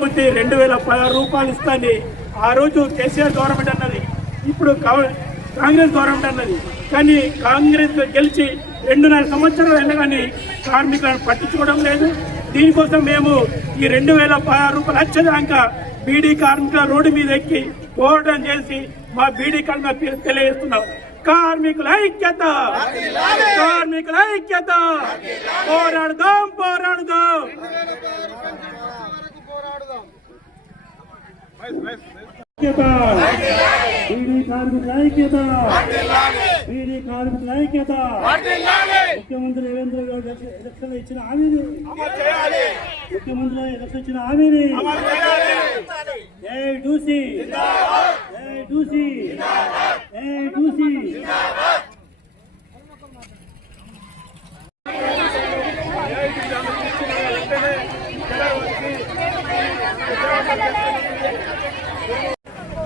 బుద్ధి 2016 రూపాయలు ఇస్తుంది. ఆ రోజు కేసీఆర్ గవర్నమెంట్ అన్నది, ఇప్పుడు కాంగ్రెస్ గవర్నమెంట్ అన్నది. కానీ కాంగ్రెస్ గెలిచి 2.5 సంవత్సరాలు అయినా కానీ కార్మికులను పట్టించుకోవడం లేదు. దీనికోసం మేము ఈ 2016 రూపాయలు వచ్చేదాకా బీడీ కార్మికుల రోడ్డు మీద ఎక్కి పోరాటం చేసి మా బీడీ కార్మికులు తెలియజేస్తున్నాం. కార్మికుల ఐక్యత, కార్మికుల ఐక్యత, పోరాడదాం పోరాడదాం. బీడీ కార్మికుల ఐక్యత, బీడీ కార్మికుల ఐక్యత. ముఖ్యమంత్రి రేవంత్ గారు ఎలక్షన్ ఇచ్చిన హామీని, ముఖ్యమంత్రి ఎలక్షన్ ఇచ్చిన హామీని ఏఐటీసీ, ఏఐటీసీ, ఏఐటీసీ.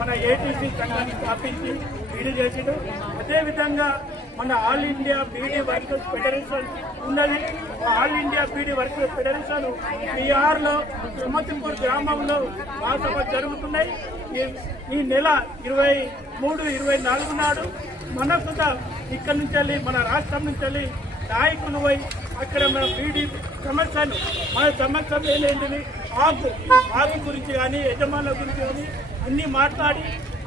మన ఏటీసీ సంఘాన్ని స్థాపించి బీడీ చేసిండు. అదేవిధంగా మన all India beedi workers federation ఉన్నది. All India beedi workers federation బీహార్లో సుమతిపూర్ గ్రామంలో మహాసభ జరుగుతున్నాయి. ఈ నెల 23, 24 నాడు మన సుధా ఇక్కడి నుంచి వెళ్ళి మన రాష్ట్రం నుంచి వెళ్ళి నాయకులు పోయి అక్కడ మన బీడీ సమస్యలు, మన సమస్యలు ఏంటంటే ఆకు గురించి కానీ యజమానుల గురించి కానీ అన్నీ మాట్లాడి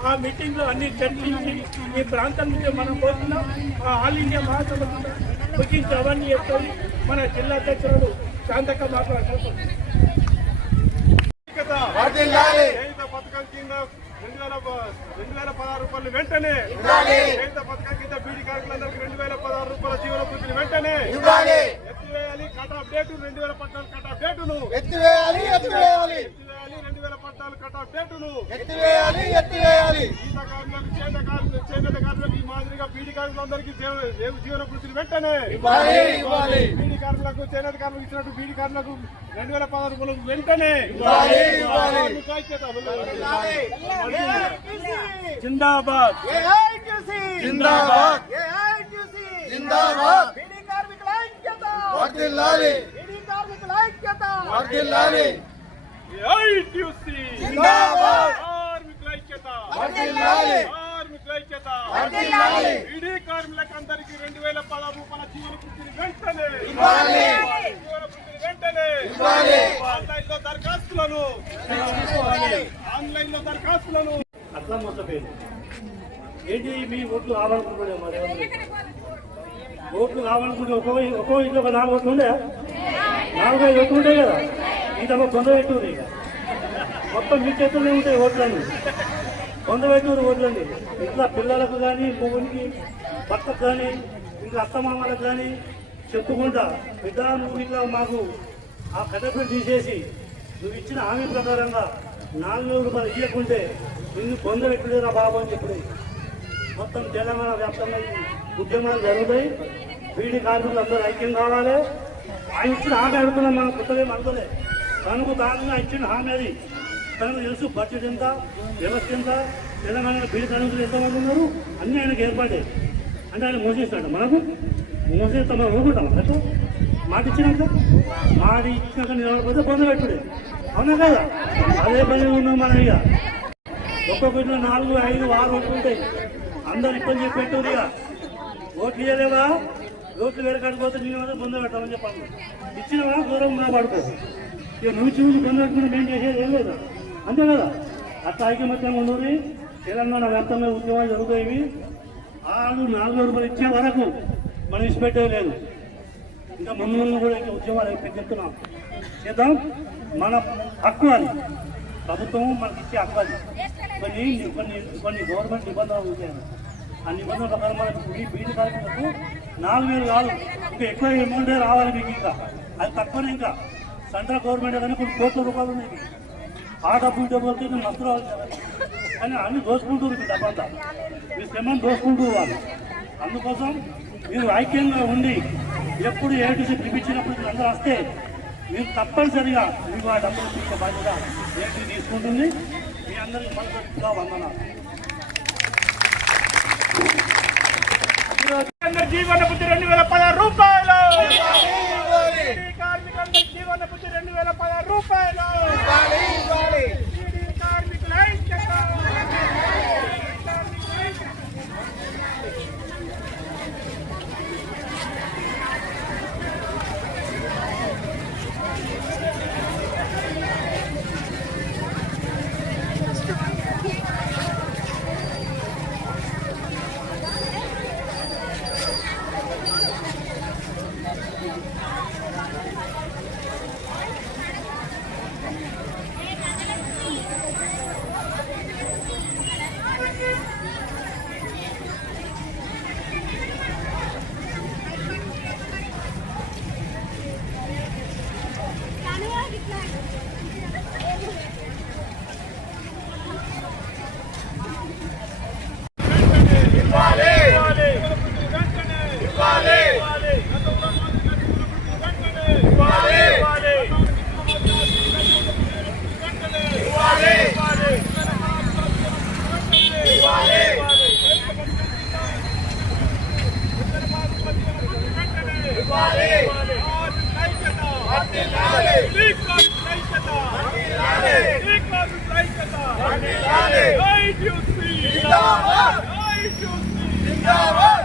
ఆ మీటింగ్లో అన్ని చర్చించి ఈ ప్రాంతం నుంచి మనం పోతున్నాం. ఆ ఆల్ ఇండియా మహాసభ ముగించి అవన్నీ చెప్తుంది. మన జిల్లా అధ్యక్షుడు శాంతక్క మాట్లాడుతున్నారు. పథకం కింద 2016 రూపాయలు వెంటనే, పథకం కింద బీడీ కార్మికులందరికీ 2016 రూపాయల జీవన వృత్తిని వెంటనే ఎత్తివేయాలి. Cut off date 2014 cut off డేటును ఎత్తివేయాలి, ఎత్తివేయాలి. 2014 కట్ ఆఫ్ డేటును ఎత్తివేయాలి, ఎత్తివేయాలి. చేనేత కార్మికులకు ఈ మాదిరిగా బీడీ కార్మికులందరికీ జీవన వృత్తిని వెంటనే ఇవ్వాలి. బీడీ కార్మికులకు, చేనేత కార్మికులకు ఇచ్చినట్టు బీడీ కార్మికులకు 2016 రూపాయలు వెంటనే జిందాబాద్, జిందాబాద్, జిందాబాద్. బీడీ కార్మికుల ఐక్యత వర్ధిల్లాలి, బీడీ కార్మికుల ఐక్యత వర్ధిల్లాలి. ఏఐటీసీ జిందాబాద్, కార్మికుల ఐక్యత వర్ధిల్లాలి, కార్మికుల ఐక్యత వర్ధిల్లాలి. బీడీ కార్మికులందరికీ 2016 రూపాయల జీవన వృత్తిని వెంటనే ఇవ్వాలి, జీవన వృత్తిని వెంటనే ఇవ్వాలి. ఆన్లైన్లో దరఖాస్తులను, ఆన్లైన్లో దరఖాస్తులను అట్లా మోసపోయింది. ఏంటి మీ ఓట్లు కావాలనుకుంటున్నాయి? మరి ఓట్లు కావాలనుకుంటే ఒక్కో ఇంట్లో ఒక 4 ఓట్లు ఉండే, 4-5 ఓట్లు ఉంటాయి కదా. ఇంకా 100 పెట్టూరు. ఇక మొత్తం మీ చేతుల్లో ఉంటాయి ఓట్లన్నీ, 100 పెట్టూరు ఓట్లన్నీ. ఇట్లా పిల్లలకు కానీ, మొగునికి, భర్తకు కానీ, ఇంకా అత్తమామలకు కానీ చెప్పుకుంటా, బిడ్డ నువ్వు ఇట్లా మాకు ఆ కట్టెలు తీసేసి నువ్వు ఇచ్చిన హామీ ప్రకారంగా 400 రూపాయలు ఇవ్వకుంటే నిన్ను పొందబెట్టలేరా బాబు అని చెప్పి మొత్తం తెలంగాణ వ్యాప్తంగా ఉద్యమాలు జరుగుతాయి. బీడీ కార్మికులు అందరూ ఐక్యం కావాలి. ఆయన ఇచ్చిన హామీ అనుకున్నాం, మనం కొత్తగా అనుకోలే. తనకు తానుగా ఇచ్చిన హామీ అది. తనకు తెలుసు బడ్జెట్ ఎంత, వ్యవస్థ ఎంత, తెలంగాణలో బీడీ కార్మికులు ఎంతమంది ఉన్నారు, అన్నీ ఆయనకు ఏర్పాటే. అంటే ఆయన మోసేస్తాడు. మనకు మోసేస్తా, మనం ఊరుకుంటాం. అంటే మాట ఇచ్చినాక నిలబడిపోతే పొందబెట్టుడే. అవునా కదా? అదే పని ఉన్నాం మనం. ఇక ఒక్కొక్కటిలో 4, 5, 6 ఓట్లు ఉంటాయి. అందరూ ఇబ్బంది చెప్పి పెట్టారు. ఇక ఓట్లు ఇవ్వలేవా, ఓట్లు వేరే కడిపోతే నేను మాత్రం పొంద పెట్టామని చెప్పాను. ఇచ్చినవా దూరం నా పడుకో. ఇక నువ్వు చూసి పొంద పెట్టుకుంటే మేము చేసేది ఏం లేదా? అంతే కదా? అట్లా ఐకమత్యంగా ఉండదు. తెలంగాణ వ్యాప్తంగా ఉద్యమాలు జరుగుతాయి. 400 రూపాయలు ఇచ్చే వరకు మనం ఇచ్చిపెట్టేది లేదు. ఇంకా ముందు కూడా ఇంకా ఉద్యమాలు చెప్తున్నాం చేద్దాం. మన హక్కు అది, ప్రభుత్వం మనకి ఇచ్చే హక్కు అది. కొన్ని గవర్నమెంట్ నిబంధనలు ఉంటాయి. ఆ నిబంధనల ప్రకారం మనకు ఈ బీడీ కార్మికులకు 4,000 కాదు, ఇంకా ఎక్కువ అమౌంట్ రావాలి మీకు. ఇంకా అది తక్కువనే. ఇంకా సెంట్రల్ గవర్నమెంట్ కానీ కొన్ని కోట్ల రూపాయలు ఉన్నాయి. ఆ డబ్బులు డబ్బులతో మస్తు రావాలి కదా. కానీ అన్ని దోసుకుంటారు. మీ డబ్బంతా మీ శ్రమను దోసుకుంటూ వాళ్ళు. అందుకోసం మీరు ఐక్యంగా ఉండి ఎప్పుడు ఏటీసీ పిలిపించినప్పుడు అందరూ వస్తే మీరు తప్పనిసరిగా మీకు ఆ డబ్బులు ఇచ్చే బాధ్యత ఏంటి తీసుకుంటుంది. మీ అందరికీ మనస్ఫూర్తిగా వందనాలు. జీవన బుద్ధి 2016 రూపాయలు, కార్మికులందరి జీవన బుద్ధి 2016 రూపాయలు, కార్మికుల ఐక్యత. Zindabad!